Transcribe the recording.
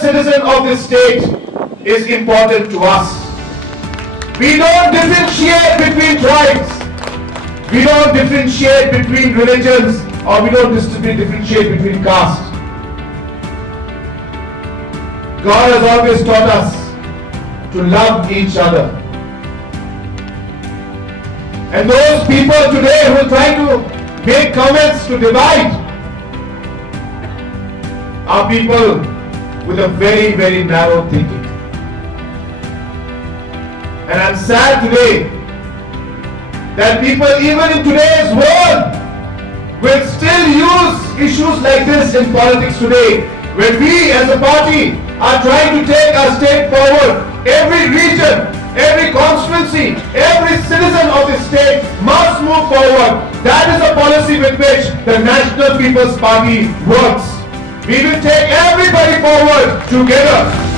citizen of this state is important to us. We don't differentiate between tribes. We don't differentiate between religions, or we don't differentiate between castes. God has always taught us to love each other. And those people today who try to make comments to divide are people with a very, very narrow thinking. And I'm sad today that people even in today's world will still use issues like this in politics today. When we as a party are trying to take our state forward, every region, every constituency, every citizen of this state must move forward. That is a policy with which the National People's Party works. We will take everybody forward together.